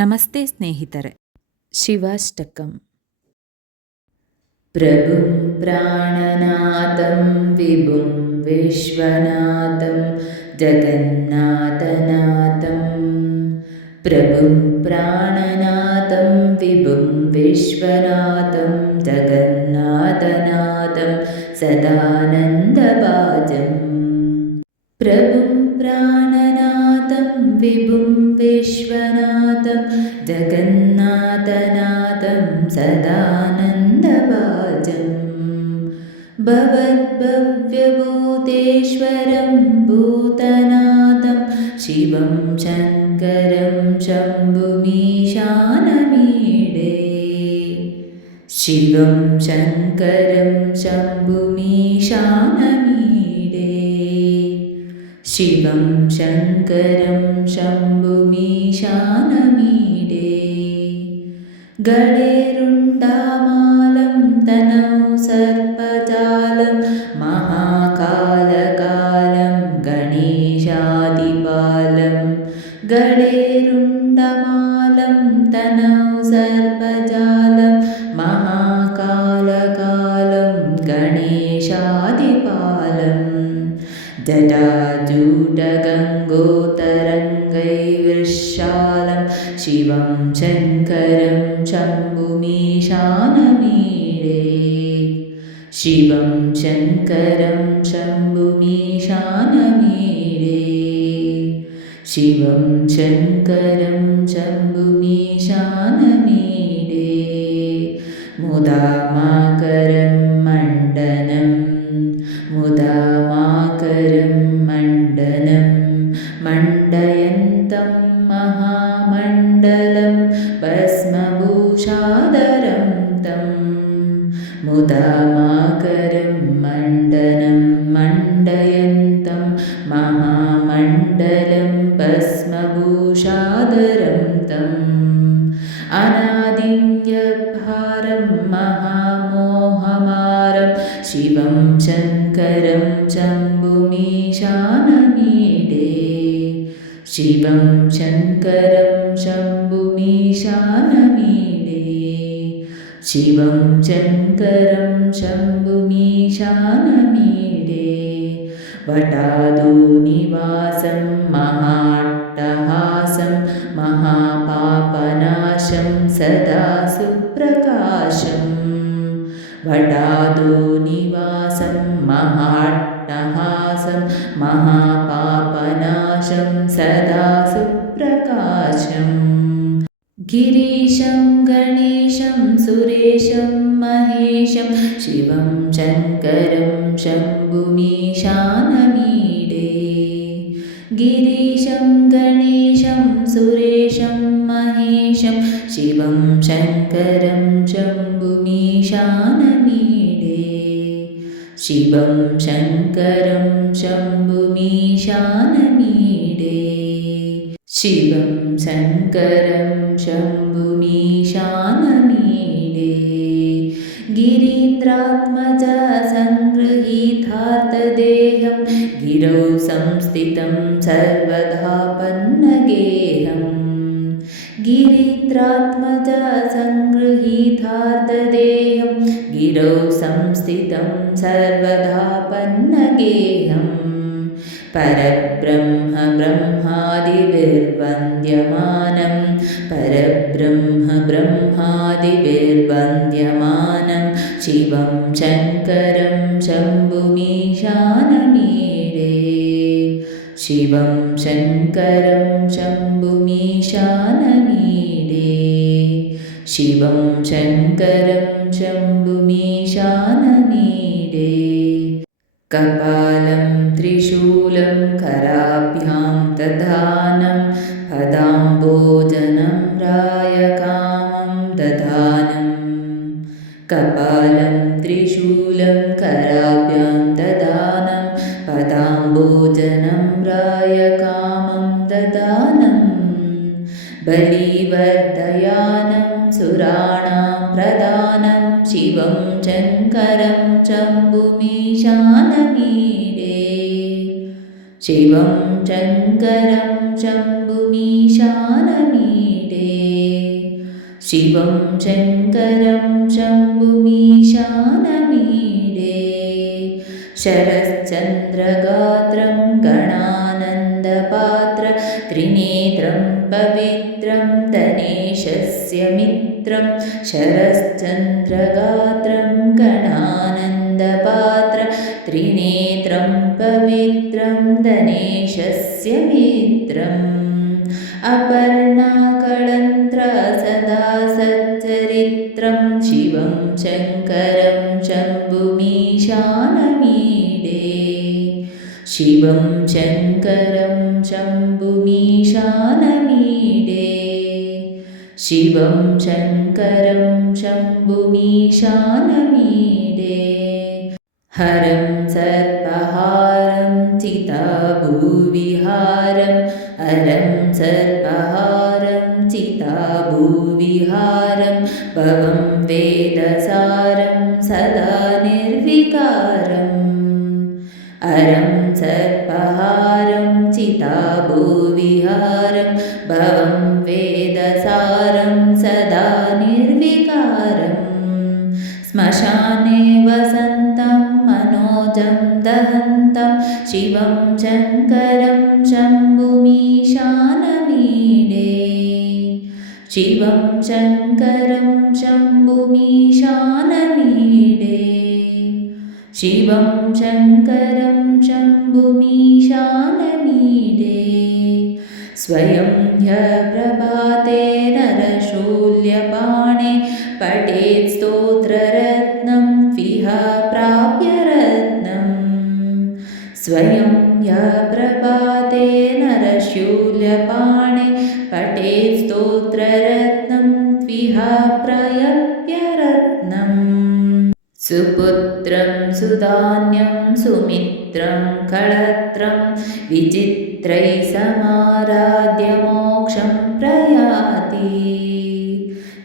ನಮಸ್ತೆ ಸ್ನೇಹಿತರೆ. ಶಿವಾಷ್ಟಕಂ. प्रभुं प्राणनाथं विभुं विश्वनाथं जगन्नाथनाथं प्रभुं प्राणनाथं विभुं विश्वनाथं जगन्नाथनाथं सदानन्दभाजम् प्रभुं प्राणनाथं विभुं विश्वनाथं जगन्नाथनाथं सदानन्दभाजम् भवद्भव्यभूतेश्वरं भूतनाथं शिवं शङ्करं शम्भुमीशानमीडे शिवं शङ्करं शम्भुमीशानमीडे शिवं शङ्करं शम्भुमीशानमीडे गडेरुण्डामालं तनौ सर्पजालं महाकालकालं गणेशादिपालं गडेरुण्डमालं तनौ सर्पजालं महाकालकालं गणेशादिपालम् जटाजूटगङ्गोतरङ्गैर्विशालं शिवं शङ्करं शम्भुमीशानमीडे शिवं शङ्करं शम्भुमीशानमीडे शिवं शङ्करं शम्भुमीशानमीडे मुदामाकरं मण्डनं मुदामाकरं मण्डनं मण्डयन्तं महामण्डलं भस्मभूषाधरं तं मुदामाकरं मण्डनं मण्डयन्तं महामण्डलं भस्मभूषाधरं तम् अनादिव्यभारं महामोहमारं शिवं शङ्करं शम्भुमीशानमीडे शिवं शङ्करं शम्भुमीशानमीडे शिवं शङ्करं शम्भुमीशानमीडे वटादोनिवासं महाट्टहासं महापापनाशं सदा सुप्रकाशं वटादोनिवासं महाट्टहासं महापापनाशं सदा सुप्रकाशम् गिरीशं गणेशं सुरेशं महेशं शिवं शङ्करं शम्भुमीशानमीडे गिरीशं गणेशं सुरेशं महेशं शिवं शङ्करं शम्भुमीशानमीडे शिवं शङ्करं शम्भुमीशानमीडे शिवं शङ्करं शम्भुमीशानमीडे गिरीन्द्रात्मज सङ्गृहीतार्थदेहं गिरौ संस्थितं सर्वदा पन्नगेहं गिरीन्द्रात्मज सङ्गृहीतार्थदेहं गिरौ संस्थितं सर्वदा पन्नगेहं परब्रह्म ब्रह्मादिभिर्वन्द्यमानं परब्रह्म ब्रह्मादिभिर्वन्द्यमानं शिवं शङ्करं शम्भुमीशानमीडे शिवं शङ्करं शम्भुमीशानमीडे शिवं शङ्करं शम्भुमीशानमीडे कपालं त्रिशूलं कराभ्यां दधानं पदाम्बोजनं रायकामं दधानं कपालं त्रिशूलं कराभ्यां दधानं पदाम्बोजनं रायकामं दधानं बलिवर्धयानं सुराणां प्रदानं शिवं शङ्करं शम्भुमीशानमीडे शिवं शङ्करं शम्भुमीशानमीडे शिवं शङ्करं शम्भुमीशानमीडे शरश्चन्द्रगात्रं गणानन्दपात्र त्रिनेत्रं पवित्रं धनेशस्य मित्रं शरश्चन्द्रगात्रं गणानन्दपात्र त्रिनेत्रं पवित्रं धनेशस्य मित्रम् अपर्णाकळन्त्र सदा सच्चरित्रं शिवं शङ्करं शम्भुमीशानमीडे शिवं शङ्करं शम्भुमीशानमीडे शिवं शङ्करं शम्भुमीशानमीडे हरं सर्पहारं चिताभूविहारम् अरं सर्पहारं चिताभूविहारं भवं वेदसारं सदा निर्विकारम् अरं सर्पहारं चिताभूविहारं भवं वेदसारं सदा निर्विकारम् श्मशाने वसन्तं मनोजं दहन्तं शिवं शङ्करं शम्भुमीशानमीडे शिवं शङ्करं शम्भुमीशानमीडे शिवं शङ्करं शम्भुमीशानमीडे स्वयं ह्यप्रभाते नरशूल्यपाणे पठेत् स्तोत्ररत्नं त्विह प्राप्य रत्नम् स्वयं ह्यप्रभाते नरशूल्यपाणे पठेत् स्तोत्ररत्नं त्विह प्राप्य रत्नम् सुपुत्रं सुधान्यं सुमित्रं कळत्रं विचित्रैः समाराध्य मोक्षं प्रयाति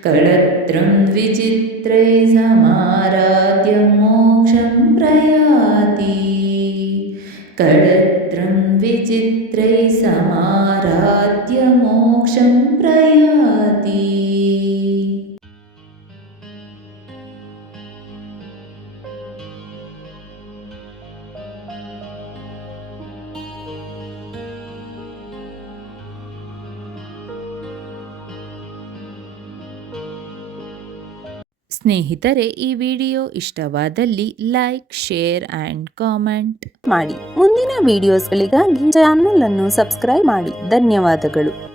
कळत्रं विचित्रैः समाराध्य मोक्षं प्रयाति कळत्रं विचित्रैः समाराध्य मोक्षं प्रयाति ಸ್ನೇಹಿತರೆ, ಈ ವಿಡಿಯೋ ಇಷ್ಟವಾದಲ್ಲಿ ಲೈಕ್, ಶೇರ್ ಆ್ಯಂಡ್ ಕಾಮೆಂಟ್ ಮಾಡಿ. ಮುಂದಿನ ವಿಡಿಯೋಸ್ಗಳಿಗಾಗಿ ಚಾನಲ್ ಅನ್ನು ಸಬ್ಸ್ಕ್ರೈಬ್ ಮಾಡಿ. ಧನ್ಯವಾದಗಳು.